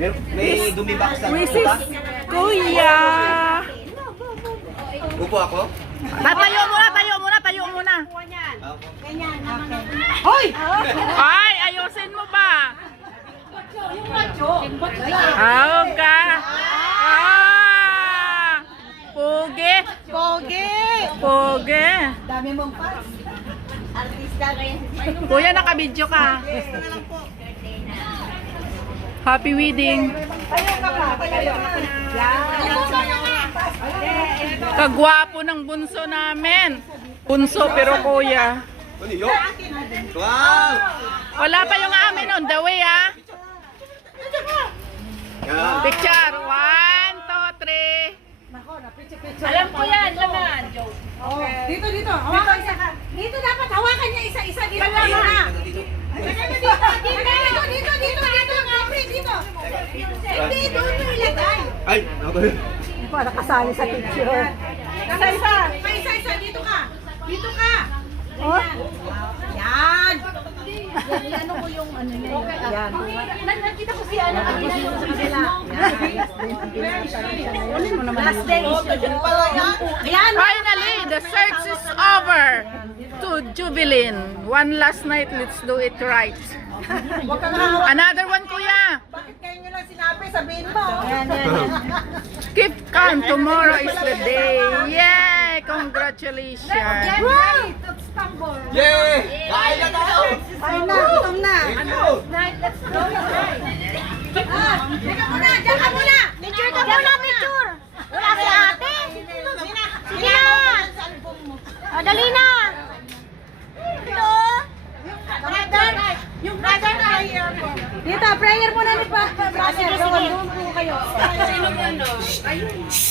May dumibak sa Mrs. Kuya. Upo ako? Tayo muna, tayo muna. Hoy! Ay, ayusin mo ba? Ah, ka. Pogi. Pogi. Dami mong fans. Artista kayo. Kuya, nakabidyo ka. Happy wedding. Kagwapo ng bunso namin. Bunso pero kuya. Ano yun? Wow! Wala pa yung amin on the way ha. Yan. Picture. 1, 2, 3. Alam ko yan, naman. Dito. Hawakan isa ka. Dito dapat hawakan niya isa-isa. Dito na. Dito. Dito ilagay. Ay! Ako yun. Para kasali sa picture. Isa-isa. Isa-isa. Dito ka. Oh. Yan. Ano ko yung ano niya. Yan. Nakita ko si ano kanina yung sila. Last day. Ayan. Finally, the search is over. To Jubilin. One last night, let's do it right. Huwag ka na. Another one, kuya. Bakit kayo nyo lang sinabi? Sabihin mo. Keep calm. Tomorrow is the day. Yay! Congratulations. Yay! Kain na tayo! Ayun na, gutom na. Let's go! Teka muna, dyan ka muna. Picture ka muna, picture. Wala si ate. Sige na. Dali na. Ito. Yung brother prayer. Dito, prayer muna ni brother. Doon po kayo.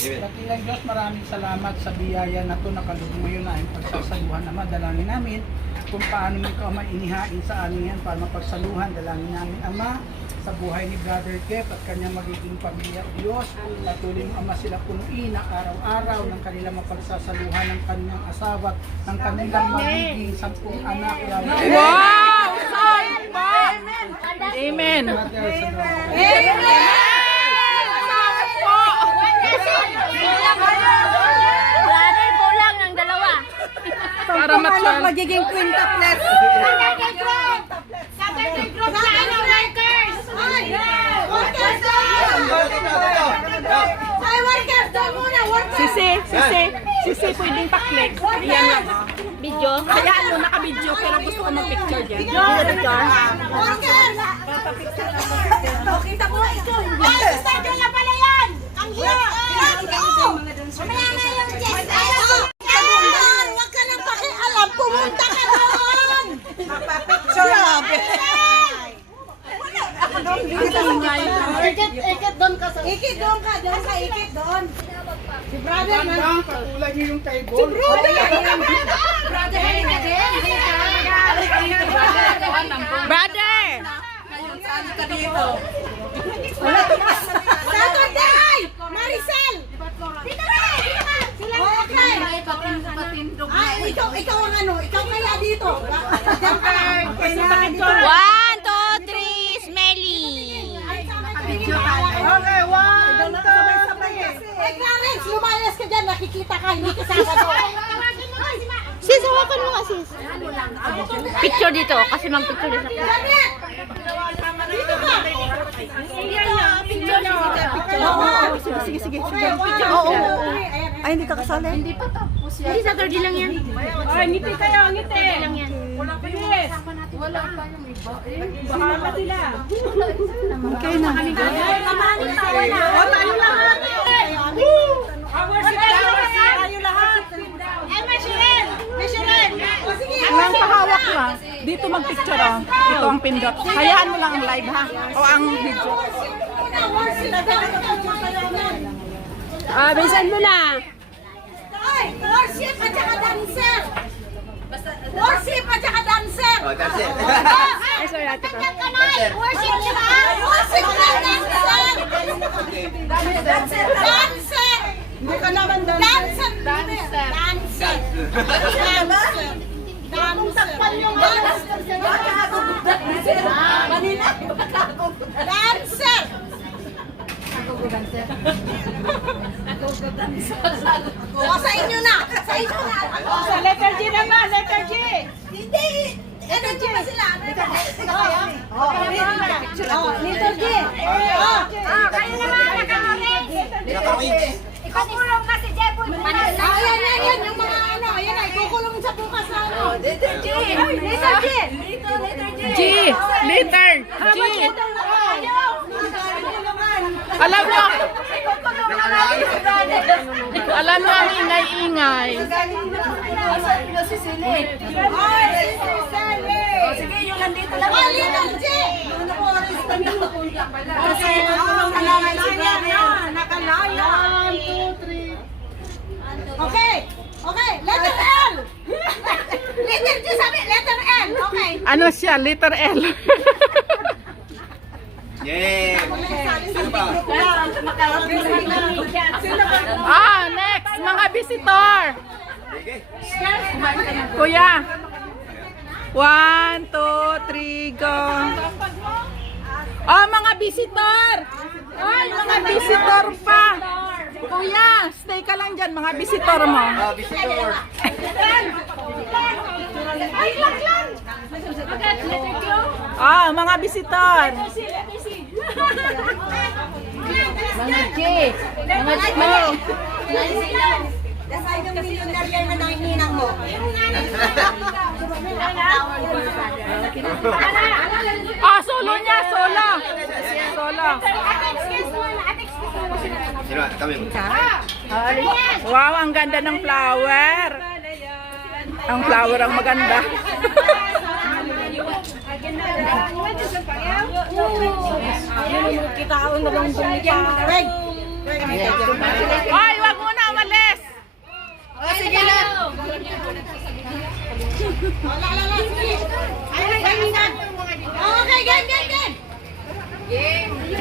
Dakilang Diyos, maraming salamat sa biyaya na ito. Nakalugong ngayon na ang pagsasaluhan na madalangin namin. Kung paano mo ikaw inihain sa amin yan para mapagsaluhan. Dalangin namin, Ama, sa buhay ni Brother Kev at kanyang magiging pamilya. Diyos, patuloy mo, Ama, sila punuin na araw-araw ng kanilang mapagsasaluhan ng kanyang asawa at ng kanilang magiging 10 anak. Wow! Sign pa! Amen. Brother, kulang ng dalawa. Para matchal. Magiging quintuplet. Saturday group sa ano, workers! Workers doon! Ay, workers doon muna, workers! Sisi, pwedeng pa-click. Yan lang. Video? Hayaan mo, naka-video, pero gusto ko mag-picture dyan. Workers! Kita mo ito. Ay, sister John na pala yan! Ang hirap! Mamaya na yung Jess. Huwag ka nang pakialam. Pumunta ka doon! Mapapicture. Ikit doon ka. Ikit doon. Si brother na. Patulay niyo yung table. Si brother na din. Brother! Saturday! Maricel! Dito ka! Sila okay! Ay, ikaw ang ano? Ikaw kaya dito. Diyan ka. Dito. 1, 2, 3, smelly. Okay, 1, 2, 3. Eh, Clarence, lumayas ka dyan. Nakikita ka, hindi ka sasado. Sis, hawakan mo nga sis. Picture dito, kasi mag-picture dito. Janet! Dito ka! Picture Sige. Oo. Ay, hindi ka kasali? Hindi pa. Hindi, Saturday lang yan. Ay, ngiti kayo, ngiti. Lang yan. Wala pa yung iba. Bahala sila. Okay na. O, tayo lahat. Tayo lahat. Eh, Michelle! Ang pahawak ka. Dito mag-picture ah. Ito ang pindot. Hayaan mo lang ang live ha. O ang video. Bilisan mo na. Ay, worship at saka dancer! Worship at saka dancer! Oh, that's it. Ay, sorry, ate ko. Worship saka! Worship at dancer! Dancer! Hindi ka naman Dancer! Dancer! Dancer! Sa inyo na! Sa inyo na! Sa letter G naman! Letter G! Hindi! Letter G pa sila! Letter G! Letter G! Kayo naman! Naka-orange! Ikukulong na si Jeboy! Ayan! Yung mga ano! Ayan na! Ikukulong sa bukas na ano! Letter G! Letter G! Letter G! G. Letter G. Alam mo, alam mo ang ingay-ingay. Sige, yung nandito lang. Letter G! Kasi nakalayan. 1, 2, 3. Okay. Okay. Letter L. Letter G sabi. Letter L. Okay. Ano siya? Letter L. Yay! Sino ba? Next, mga visitor. Sige. Kuya. 1, 2, 3, go. Mga visitor. Ay, mga visitor pa. Kuya, stay ka lang dyan, mga visitor mo. Visitor. Mga visitor. Mga G. Mga G. Dasay ng milyonarya na nanginang mo. Solo niya, solo. Solo. Sino? Kami mo. Wow, ang ganda ng flower. Ang flower ang maganda. Ay, wag muna umalis. Sige na. Okay, game.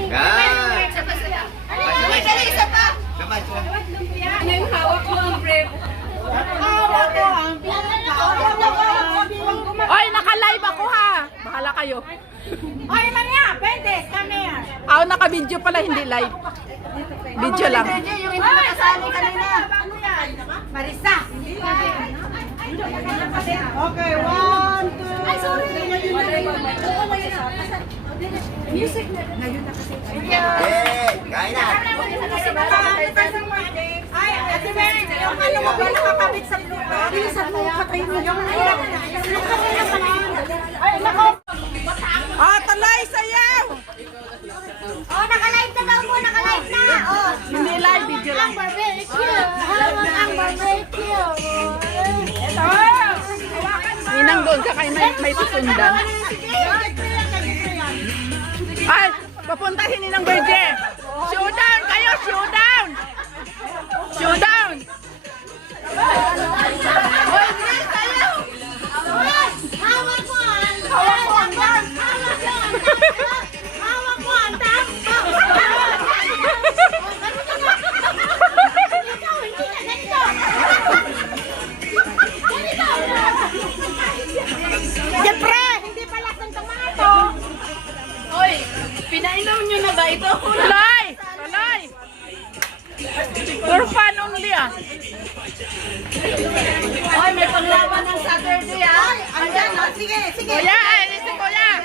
Yan! Isa pa. Sabay, sabay. Ay, naka-live ako ha. Bahala kayo. Ay, Maria, pwede, come here. Naka-video pala, hindi live. Video lang. Yung hindi nakasali kanina. Marisa. Okay, 1, 2. Ay, sorry. Music na. Yay! Kain na! Ay, Ate Mary, yung ano mo ba nakakabit sa Bluetooth? Yung sa Bluetooth, yung ay, nako. Tuloy, sayaw! Oh, naka-live na daw po, naka-live na. Oh. Hindi live, video lang. Barbecue. Ang barbecue. Ninang doon ka kay may susundan. Ay, papuntahin ni ng Berge. Showdown kayo, showdown! Showdown! Hoy, Grace, tayo. Hawak mo ang dam. Hawak mo ang dam. Hindi na ganito. Siyempre, hindi pala ng tomato. Oy, pinainom nyo na ba ito? Tuloy! Tuloy! For fun only Oy, may panglaban ng Saturday ah. Andyan, oh, sige. Kuya, alisin kuya!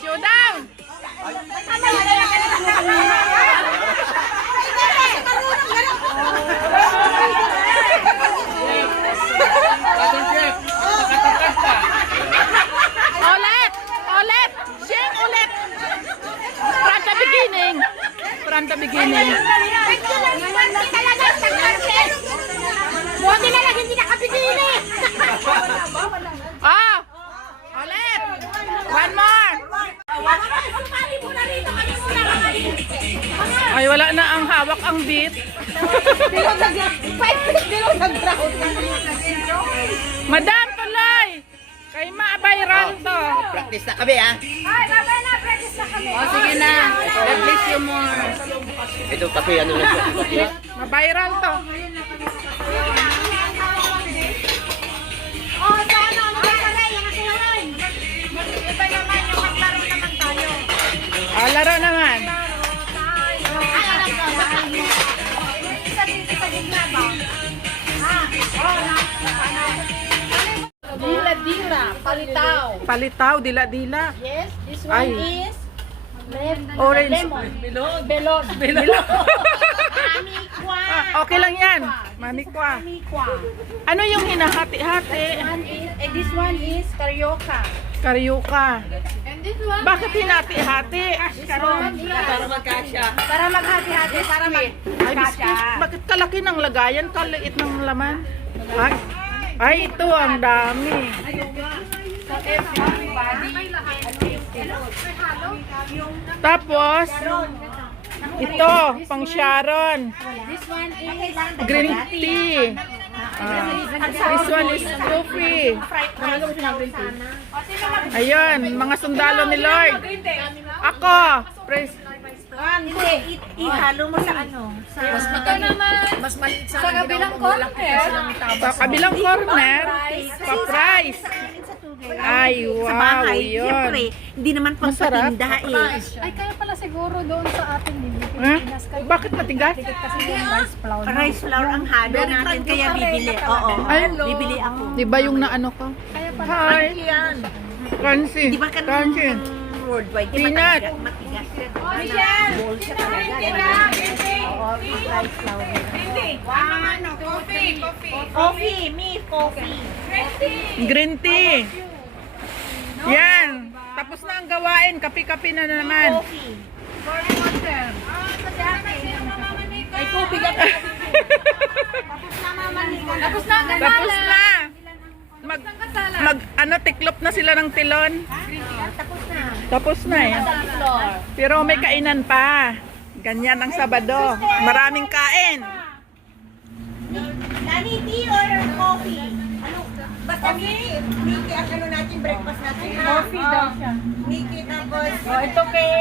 Showdown! Ulit! Ulit! Sing ulit! From the beginning! From the beginning! Buti na lang, hindi nakapigili. Ulit! One more! Ay, wala na ang hawak ang beat. Madam, tuloy! Kay ma-viral to. Practice na kami, ha? Ay, babay na, practice na kami. O, sige na. God bless you more. Ito, kape, ano lang siya. Ma-viral to. Oh, sana ano ba pala yung asahan? Iba naman yung maglaro naman tayo. Laro naman. Ay, alam ko. Dila-dila, palitaw. Palitaw, dila-dila. Yes, this Ay. one is Orange. lemon. Belon. Belon. Manikwa. Okay lang yan. Manikwa. Manikwa. Ano yung hinahati-hati? This one is karyoka. Karyuka. And this one Bakit hinati-hati? para maghati-hati, para Ay, biscuit. Bakit kalaki ng lagayan? Kaliit ng laman? Ay, ito ang dami. Tapos, ito, pang Sharon. This one is Green tea. This one is coffee. Ayun, mga sundalo ni Lord. Ako, praise. Hindi, ihalo mo sa ano? Sa kabilang corner. Sa kabilang corner, pa-price. Ay, Sa wow, bahay, yun. siyempre, hindi naman Masarap. pagpatinda eh. Ay, kaya pala siguro doon sa atin din. Eh? Bakit matigas? Kasi yung rice flour. Rice flour ang halo natin, kaya bibili. Oo, Ay, bibili ako. Di ba yung naano ko? Hi. Kansi. Di ba ka Kansi. worldwide? Di Peanut. matigas yan. Bowl siya talaga. Oo, rice flour. Coffee, me, coffee. Green tea. Yan. Tapos na ang gawain. Kapi-kapi na naman. Coffee. Ay, coffee ka. Tapos na. Tapos na. Ano, tiklop na sila ng tilon. Tapos na eh. Pero may kainan pa. Ganyan ang Sabado. Maraming kain. Nani, tea or coffee? Ano? Basta Miki. Miki ang ano natin, breakfast natin. Coffee daw siya. Miki tapos. Oh, ito kay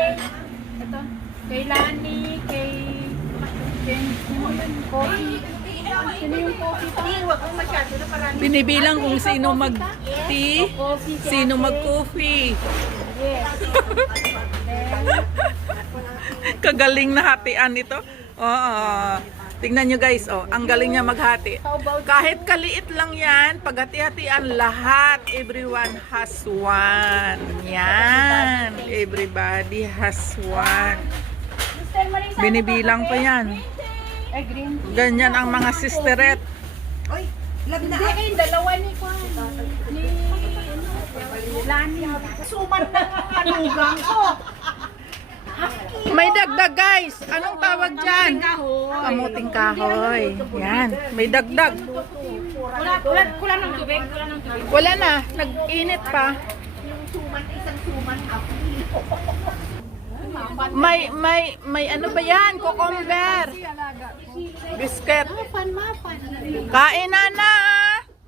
Lani, kay sino yun? Coffee. Sino yung coffee pa? Tea, wag kang masyado na parang. Binibilang kung sino mag-tea, sino mag-coffee. Kagaling na hatian nito. Oo. Tingnan nyo guys, oh, ang galing niya maghati. Kahit kaliit lang yan, paghati-hatian lahat, everyone has one. Yan, everybody has one. Binibilang pa yan. Ay, green. Ganyan ang mga sisteret. Hindi, kayong dalawa ni Kwan. Ni Lani. Suman ng panugang ko. May dagdag guys. Anong tawag dyan? Kamuting kahoy. Yan, may dagdag. Kulang ng tubig. Wala na, nag-init pa. Isang suman ako. May ano ba yan? Cucumber. Biscuit. Kain na.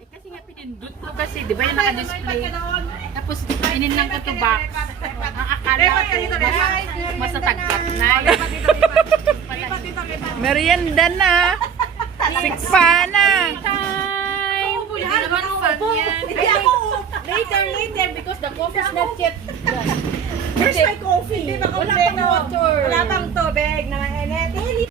Kasi nga pinindot ko kasi, di ba yung naka-display? Tapos ininang ko to box. Ang akala ko, masatagkat na. Merienda na. Sikpa na. Time! Hindi naman fun yan. Later, because the coffee is not yet done. Where's my coffee? Wala pang water. Wala pang tubig na mainit.